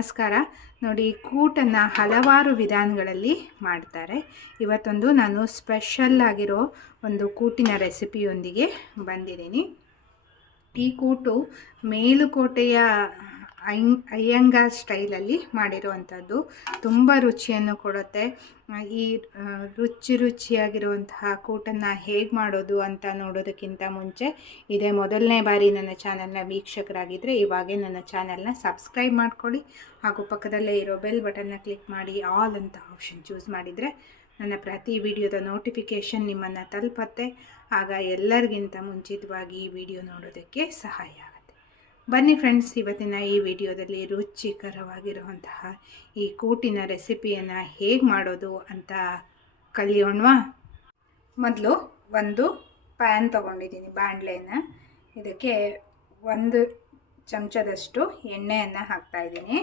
ನಮಸ್ಕಾರ. ನೋಡಿ, ಕೂಟನ್ನು ಹಲವಾರು ವಿಧಾನಗಳಲ್ಲಿ ಮಾಡ್ತಾರೆ. ಇವತ್ತೊಂದು ನಾನು ಸ್ಪೆಷಲ್ ಆಗಿರೋ ಒಂದು ಕೂಟಿನ ರೆಸಿಪಿಯೊಂದಿಗೆ ಬಂದಿದ್ದೀನಿ. ಈ ಕೂಟು ಮೇಲುಕೋಟೆಯ ಐಂಗ್ ಅಯ್ಯಂಗಾರ್ ಸ್ಟೈಲಲ್ಲಿ ಮಾಡಿರುವಂಥದ್ದು. ತುಂಬ ರುಚಿಯನ್ನು ಕೊಡುತ್ತೆ. ಈ ರುಚಿ ರುಚಿಯಾಗಿರುವಂತಹ ಕೂಟನ್ನು ಹೇಗೆ ಮಾಡೋದು ಅಂತ ನೋಡೋದಕ್ಕಿಂತ ಮುಂಚೆ ಇದೇ ಮೊದಲನೇ ಬಾರಿ ನನ್ನ ಚಾನಲ್ನ ವೀಕ್ಷಕರಾಗಿದ್ದರೆ ಇವಾಗೇ ನನ್ನ ಚಾನಲ್ನ ಸಬ್ಸ್ಕ್ರೈಬ್ ಮಾಡ್ಕೊಳ್ಳಿ. ಹಾಗೂ ಪಕ್ಕದಲ್ಲೇ ಇರೋ ಬೆಲ್ ಬಟನ್ನ ಕ್ಲಿಕ್ ಮಾಡಿ ಆಲ್ ಅಂತ ಆಪ್ಷನ್ ಚೂಸ್ ಮಾಡಿದರೆ ನನ್ನ ಪ್ರತಿ ವಿಡಿಯೋದ ನೋಟಿಫಿಕೇಷನ್ ನಿಮ್ಮನ್ನು ತಲುಪತ್ತೆ. ಆಗ ಎಲ್ಲರಿಗಿಂತ ಮುಂಚಿತವಾಗಿ ಈ ವಿಡಿಯೋ ನೋಡೋದಕ್ಕೆ ಸಹಾಯ ಬನ್ನಿ ಫ್ರೆಂಡ್ಸ್ ಇವತ್ತಿನ ಈ ವಿಡಿಯೋದಲ್ಲಿ ರುಚಿಕರವಾಗಿರುವಂತಹ ಈ ಕೂಟಿನ ರೆಸಿಪಿಯನ್ನು ಹೇಗೆ ಮಾಡೋದು ಅಂತ ಕಲಿಯೋಣವಾ? ಮೊದಲು ಒಂದು ಪ್ಯಾನ್ ತೊಗೊಂಡಿದ್ದೀನಿ ಬಾಣಲೆನ ಇದಕ್ಕೆ ಒಂದು ಚಮಚದಷ್ಟು ಎಣ್ಣೆಯನ್ನು ಹಾಕ್ತಾಯಿದ್ದೀನಿ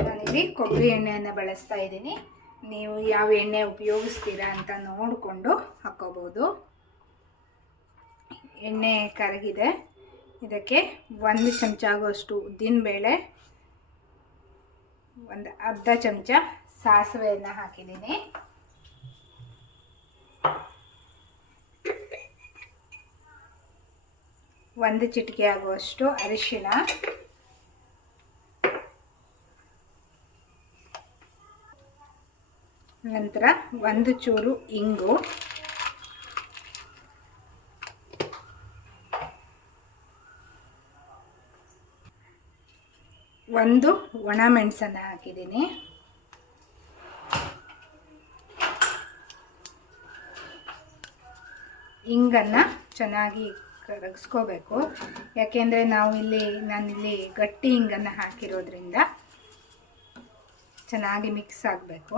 ನಾನಿಲ್ಲಿ ಕೊಬ್ಬರಿ ಎಣ್ಣೆಯನ್ನು ಬಳಸ್ತಾ ಇದ್ದೀನಿ. ನೀವು ಯಾವ ಎಣ್ಣೆ ಉಪಯೋಗಿಸ್ತೀರಾ ಅಂತ ನೋಡಿಕೊಂಡು ಹಾಕ್ಕೋಬೋದು ಎಣ್ಣೆ ಕರಗಿದೆ. ಇದಕ್ಕೆ ಒಂದು ಚಮಚ ಆಗುವಷ್ಟು ಉದ್ದಿನಬೇಳೆ ಒಂದು ಅರ್ಧ ಚಮಚ ಸಾಸಿವೆಯನ್ನು ಹಾಕಿದ್ದೀನಿ. ಒಂದು ಚಿಟಿಕೆ ಆಗುವಷ್ಟು ಅರಿಶಿಣ. ನಂತರ ಒಂದು ಚೂರು ಇಂಗು. ಒಂದು ಒಣ ಮೆಣಸನ್ನು ಹಾಕಿದ್ದೀನಿ. ಇಂಗನ್ನು ಚೆನ್ನಾಗಿ ಕರಗಿಸ್ಕೋಬೇಕು. ಯಾಕೆಂದರೆ ನಾವು ಇಲ್ಲಿ, ನಾನಿಲ್ಲಿ ಗಟ್ಟಿ ಇಂಗನ್ನು ಹಾಕಿರೋದ್ರಿಂದ ಚೆನ್ನಾಗಿ ಮಿಕ್ಸ್ ಆಗಬೇಕು.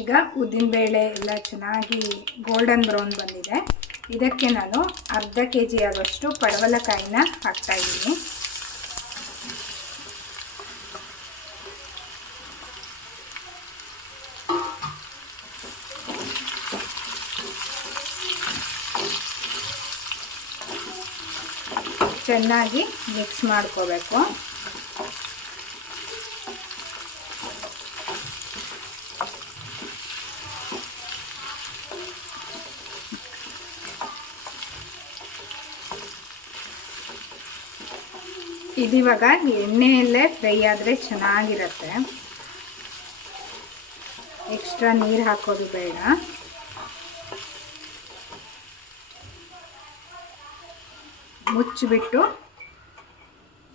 ಈಗ ಉದ್ದಿನಬೇಳೆ ಎಲ್ಲ ಚೆನ್ನಾಗಿ ಗೋಲ್ಡನ್ ಬ್ರೌನ್ ಬಂದಿದೆ. ಇದಕ್ಕೆ ನಾನು ಅರ್ಧ ಕೆ ಜಿ ಆಗೋಷ್ಟು ಪಡವಲಕಾಯಿನ ಹಾಕ್ತಾ ಇದ್ದೀನಿ. ಚೆನ್ನಾಗಿ ಮಿಕ್ಸ್ ಮಾಡ್ಕೋಬೇಕು. ಇದಿವಾಗ ಎಣ್ಣೆಯಲ್ಲೇ ಫ್ರೈ ಆದರೆ ಚೆನ್ನಾಗಿರುತ್ತೆ. ಎಕ್ಸ್ಟ್ರಾ ನೀರು ಹಾಕೋದು ಬೇಡ. ಮುಚ್ಚಿಬಿಟ್ಟು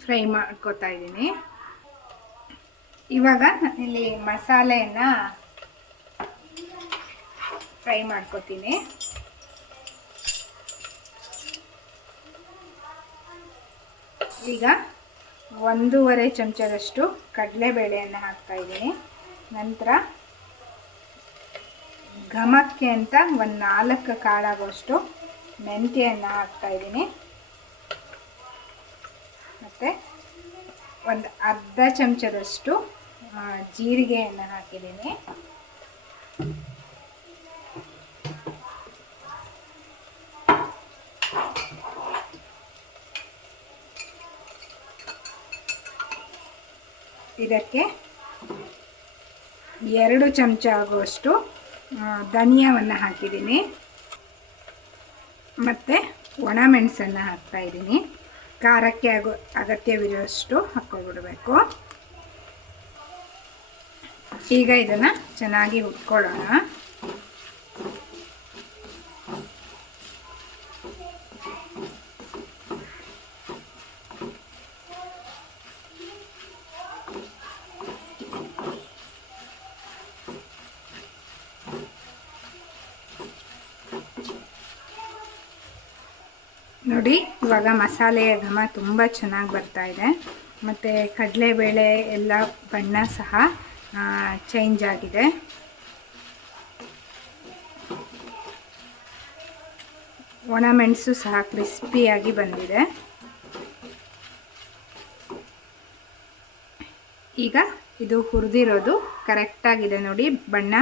ಫ್ರೈ ಮಾಡ್ಕೋತಾ ಇದ್ದೀನಿ. ಇವಾಗ ಇಲ್ಲಿ ಮಸಾಲೆಯನ್ನು ಫ್ರೈ ಮಾಡ್ಕೋತೀನಿ. ಈಗ ಒಂದೂವರೆ ಚಮಚದಷ್ಟು ಕಡಲೆಬೇಳೆಯನ್ನು ಹಾಕ್ತಾ ಇದ್ದೀನಿ. ನಂತರ ಘಮಕ್ಕೆ ಅಂತ ಒಂದು ನಾಲ್ಕು ಕಾಳಾಗುವಷ್ಟು ಮೆಂತ್ಯೆಯನ್ನು ಹಾಕ್ತಾ ಇದ್ದೀನಿ. ಮತ್ತು ಒಂದು ಅರ್ಧ ಚಮಚದಷ್ಟು ಜೀರಿಗೆಯನ್ನು ಹಾಕಿದ್ದೀನಿ. ಇದಕ್ಕೆ ಎರಡು ಚಮಚ ಆಗುವಷ್ಟು ಧನಿಯಾವನ್ನು ಹಾಕಿದ್ದೀನಿ. ಮತ್ತು ಒಣಮೆಣಸನ್ನು ಹಾಕ್ತಾ ಇದ್ದೀನಿ. ಖಾರಕ್ಕೆ ಆಗೋ, ಅಗತ್ಯವಿರುವಷ್ಟು ಹಾಕ್ಕೊಬಿಡಬೇಕು. ಈಗ ಇದನ್ನು ಚೆನ್ನಾಗಿ ಹುಟ್ಕೊಳ್ಳೋಣ. ನೋಡಿ, ಇವಾಗ ಮಸಾಲೆಯ ಘಮ ತುಂಬ ಚೆನ್ನಾಗಿ ಬರ್ತಾ ಇದೆ. ಮತ್ತು ಕಡಲೆಬೇಳೆ ಎಲ್ಲ ಬಣ್ಣ ಸಹ ಚೇಂಜ್ ಆಗಿದೆ. ಒಣಮೆಣಸು ಸಹ ಕ್ರಿಸ್ಪಿಯಾಗಿ ಬಂದಿದೆ. ಈಗ ಇದು ಹುರಿದಿರೋದು ಕರೆಕ್ಟಾಗಿದೆ ನೋಡಿ, ಬಣ್ಣ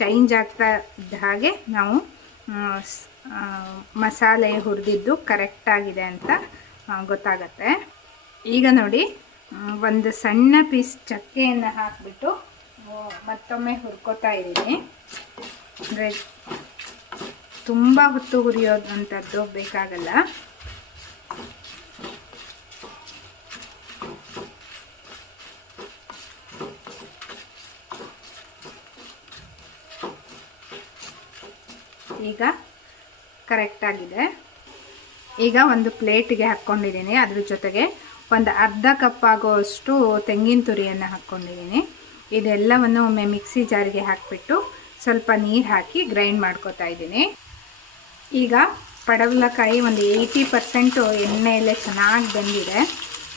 ಚೇಂಜ್ ಆಗ್ತಾ ಇದ್ದ ಹಾಗೆ ನಾವು ಮಸಾಲೆ ಹುರಿದಿದ್ದು ಕರೆಕ್ಟಾಗಿದೆ ಅಂತ ಗೊತ್ತಾಗತ್ತೆ. ಈಗ ನೋಡಿ ಒಂದು ಸಣ್ಣ ಪೀಸ್ ಚಕ್ಕೆಯನ್ನು ಹಾಕಿಬಿಟ್ಟು ಮತ್ತೊಮ್ಮೆ ಹುರ್ಕೋತಾ ಇದ್ದೀನಿ. ಅಂದರೆ ತುಂಬ ಹೊತ್ತು ಹುರಿಯೋದಂಥದ್ದು ಬೇಕಾಗಲ್ಲ. ಈಗ ಕರೆಕ್ಟಾಗಿದೆ ಈಗ ಒಂದು ಪ್ಲೇಟಿಗೆ ಹಾಕ್ಕೊಂಡಿದ್ದೀನಿ. ಅದ್ರ ಜೊತೆಗೆ ಒಂದು ಅರ್ಧ ಕಪ್ ಆಗೋಷ್ಟು ತೆಂಗಿನ ತುರಿಯನ್ನು ಹಾಕ್ಕೊಂಡಿದ್ದೀನಿ. ಇದೆಲ್ಲವನ್ನು ಒಮ್ಮೆ ಮಿಕ್ಸಿ ಜಾರಿಗೆ ಹಾಕಿಬಿಟ್ಟು ಸ್ವಲ್ಪ ನೀರು ಹಾಕಿ ಗ್ರೈಂಡ್ ಮಾಡ್ಕೊತಾ ಇದ್ದೀನಿ. ಈಗ ಪಡವಲಕಾಯಿ ಒಂದು ಏಯ್ಟಿ ಪರ್ಸೆಂಟು ಎಣ್ಣೆಯಲ್ಲೇ ಚೆನ್ನಾಗಿ ಬಂದಿದೆ.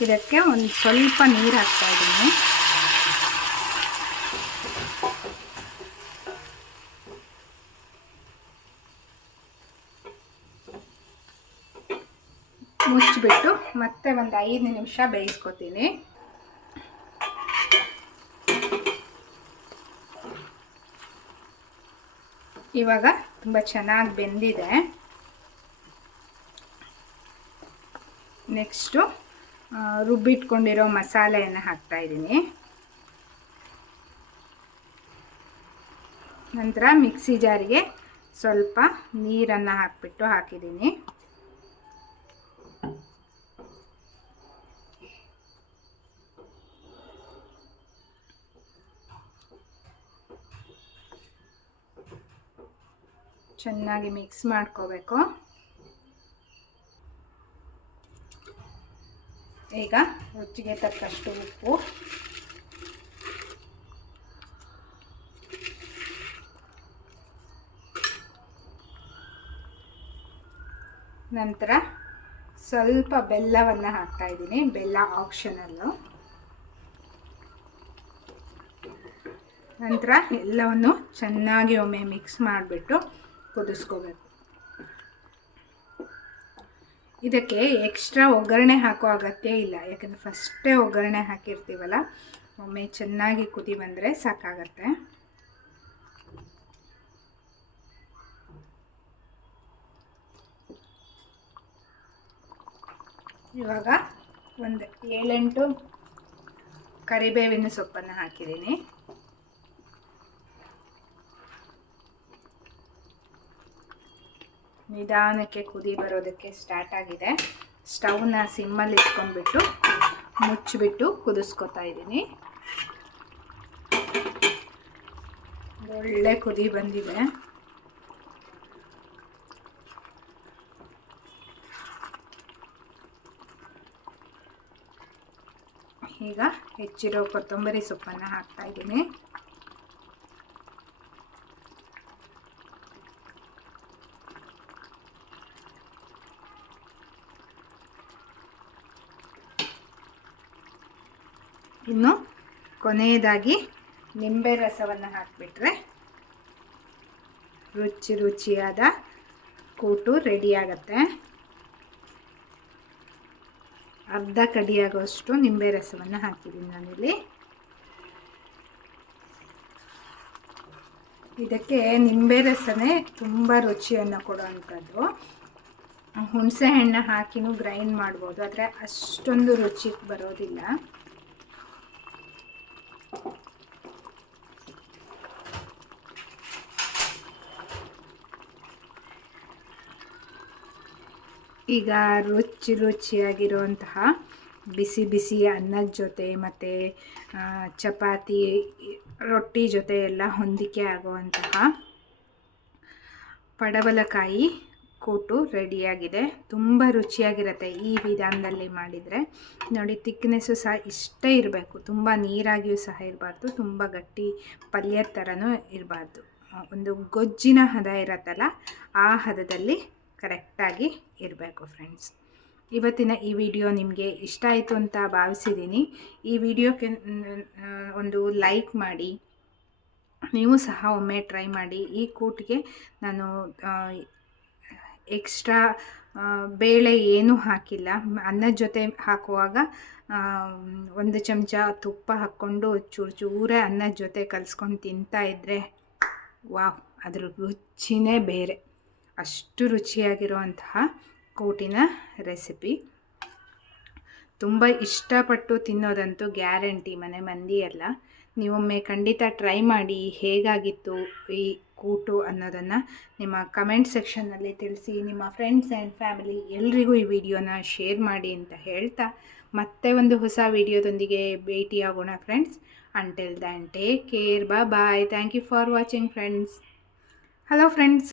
ಇದಕ್ಕೆ ಒಂದು ಸ್ವಲ್ಪ ನೀರು ಹಾಕ್ತಾ ಇದ್ದೀನಿ. ಮುಚ್ಚಿಬಿಟ್ಟು ಮತ್ತೆ ಒಂದು ಐದು ನಿಮಿಷ ಬೇಯಿಸ್ಕೊತೀನಿ. ಇವಾಗ ತುಂಬ ಚೆನ್ನಾಗಿ ಬೆಂದಿದೆ. ನೆಕ್ಸ್ಟು ರುಬ್ಬಿಟ್ಕೊಂಡಿರೋ ಮಸಾಲೆಯನ್ನು ಹಾಕ್ತಾ ಇದ್ದೀನಿ. ನಂತರ ಮಿಕ್ಸಿ ಜಾರಿಗೆ ಸ್ವಲ್ಪ ನೀರನ್ನು ಹಾಕಿಬಿಟ್ಟು ಹಾಕಿದ್ದೀನಿ. ಚೆನ್ನಾಗಿ ಮಿಕ್ಸ್ ಮಾಡ್ಕೋಬೇಕು. ಈಗ ರುಚಿಗೆ ತಕ್ಕಷ್ಟು ಉಪ್ಪು. ನಂತರ ಸ್ವಲ್ಪ ಬೆಲ್ಲವನ್ನು ಹಾಕ್ತಾ ಇದ್ದೀನಿ, ಬೆಲ್ಲ ಆಪ್ಷನಲ್ಲು ನಂತರ ಎಲ್ಲವನ್ನು ಚೆನ್ನಾಗಿ ಒಮ್ಮೆ ಮಿಕ್ಸ್ ಮಾಡಿಬಿಟ್ಟು ಕುದಿಸ್ಕೋಬೇಕು. ಇದಕ್ಕೆ ಎಕ್ಸ್ಟ್ರಾ ಒಗ್ಗರಣೆ ಹಾಕೋ ಅಗತ್ಯ ಇಲ್ಲ. ಯಾಕಂದರೆ ಫಸ್ಟೇ ಒಗ್ಗರಣೆ ಹಾಕಿರ್ತೀವಲ್ಲ, ಒಮ್ಮೆ ಚೆನ್ನಾಗಿ ಕುದಿ ಬಂದರೆ ಸಾಕಾಗತ್ತೆ. ಇವಾಗ ಒಂದು ಏಳೆಂಟು ಕರಿಬೇವಿನ ಸೊಪ್ಪನ್ನು ಹಾಕಿದ್ದೀನಿ. ನಿಧಾನಕ್ಕೆ ಕುದಿ ಬರೋದಕ್ಕೆ ಸ್ಟಾರ್ಟ್ ಆಗಿದೆ. ಸ್ಟವ್ನ ಸಿಮ್ಮಲ್ಲಿ ಇಟ್ಕೊಂಡ್ಬಿಟ್ಟು ಮುಚ್ಚಿಬಿಟ್ಟು ಕುದಿಸ್ಕೊತಾ ಇದ್ದೀನಿ. ಒಳ್ಳೆ ಕುದಿ ಬಂದಿದೆ. ಈಗ ಹೆಚ್ಚಿರೋ ಕೊತ್ತಂಬರಿ ಸೊಪ್ಪನ್ನು ಹಾಕ್ತಾ ಇದ್ದೀನಿ. ಇನ್ನು ಕೊನೆಯದಾಗಿ ನಿಂಬೆ ರಸವನ್ನು ಹಾಕಿಬಿಟ್ರೆ ರುಚಿ ರುಚಿಯಾದ ಕೂಟು ರೆಡಿಯಾಗತ್ತೆ ಅರ್ಧ ಕಡಿಯಾಗೋಷ್ಟು ನಿಂಬೆ ರಸವನ್ನು ಹಾಕಿದ್ದೀನಿ ನಾನಿಲ್ಲಿ. ಇದಕ್ಕೆ ನಿಂಬೆ ರಸನೇ ತುಂಬ ರುಚಿಯನ್ನು ಕೊಡುವಂಥದ್ದು. ಹುಣಸೆ ಹಣ್ಣು ಹಾಕಿನೂ ಗ್ರೈಂಡ್ ಮಾಡ್ಬೋದು, ಆದರೆ ಅಷ್ಟೊಂದು ರುಚಿ ಬರೋದಿಲ್ಲ. ಈಗ ರುಚಿ ರುಚಿಯಾಗಿರುವಂತಹ ಬಿಸಿ ಬಿಸಿ ಅನ್ನದ ಜೊತೆ ಮತ್ತು ಚಪಾತಿ, ರೊಟ್ಟಿ ಜೊತೆ ಎಲ್ಲ ಹೊಂದಿಕೆ ಆಗುವಂತಹ ಪಡವಲಕಾಯಿ ಕೂಟು ರೆಡಿಯಾಗಿದೆ. ತುಂಬ ರುಚಿಯಾಗಿರುತ್ತೆ ಈ ವಿಧಾನದಲ್ಲಿ ಮಾಡಿದರೆ. ನೋಡಿ, ತಿಕ್ನೆಸ್ಸು ಸಹ ಇಷ್ಟೇ ಇರಬೇಕು. ತುಂಬ ನೀರಾಗಿಯೂ ಸಹ ಇರಬಾರ್ದು. ತುಂಬ ಗಟ್ಟಿ ಪಲ್ಯದ ಥರನೂ ಇರಬಾರ್ದು. ಒಂದು ಗೊಜ್ಜಿನ ಹದ ಇರತ್ತಲ್ಲ, ಆ ಹದದಲ್ಲಿ ಕರೆಕ್ಟಾಗಿ ಇರಬೇಕು ಫ್ರೆಂಡ್ಸ್. ಇವತ್ತಿನ ಈ ವಿಡಿಯೋ ನಿಮಗೆ ಇಷ್ಟ ಆಯಿತು ಅಂತ ಭಾವಿಸಿದ್ದೀನಿ. ಈ ವಿಡಿಯೋಕ್ಕೆ ಒಂದು ಲೈಕ್ ಮಾಡಿ, ನೀವು ಸಹ ಒಮ್ಮೆ ಟ್ರೈ ಮಾಡಿ. ಈ ಕೂಟಿಗೆ ನಾನು ಎಕ್ಸ್ಟ್ರಾ ಬೇಳೆ ಏನೂ ಹಾಕಿಲ್ಲ. ಅನ್ನದ ಜೊತೆ ಹಾಕುವಾಗ ಒಂದು ಚಮಚ ತುಪ್ಪ ಹಾಕ್ಕೊಂಡು ಚೂರು ಚೂರೇ ಅನ್ನದ ಜೊತೆ ಕಲಿಸ್ಕೊಂಡು ತಿಂತಾ ಇದ್ದರೆ ವಾವ್, ಅದ್ರ ರುಚಿನೇ ಬೇರೆ. ಅಷ್ಟು ರುಚಿಯಾಗಿರುವಂತಹ ಕೂಟಿನ ರೆಸಿಪಿ. ತುಂಬ ಇಷ್ಟಪಟ್ಟು ತಿನ್ನೋದಂತೂ ಗ್ಯಾರಂಟಿ, ಮನೆ ಮಂದಿ ಅಲ್ಲ. ನೀವೊಮ್ಮೆ ಖಂಡಿತ ಟ್ರೈ ಮಾಡಿ ಹೇಗಾಗಿತ್ತು ಈ ಕೂಟು ಅನ್ನೋದನ್ನು ನಿಮ್ಮ ಕಮೆಂಟ್ ಸೆಕ್ಷನ್ನಲ್ಲಿ ತಿಳಿಸಿ, ನಿಮ್ಮ ಫ್ರೆಂಡ್ಸ್ ಆ್ಯಂಡ್ ಫ್ಯಾಮಿಲಿ ಎಲ್ರಿಗೂ ಈ ವಿಡಿಯೋನ ಶೇರ್ ಮಾಡಿ ಅಂತ ಹೇಳ್ತಾ, ಮತ್ತೆ ಒಂದು ಹೊಸ ವಿಡಿಯೋದೊಂದಿಗೆ ಭೇಟಿಯಾಗೋಣ friends. Until then take care ಬಾ bye thank you for watching friends hello friends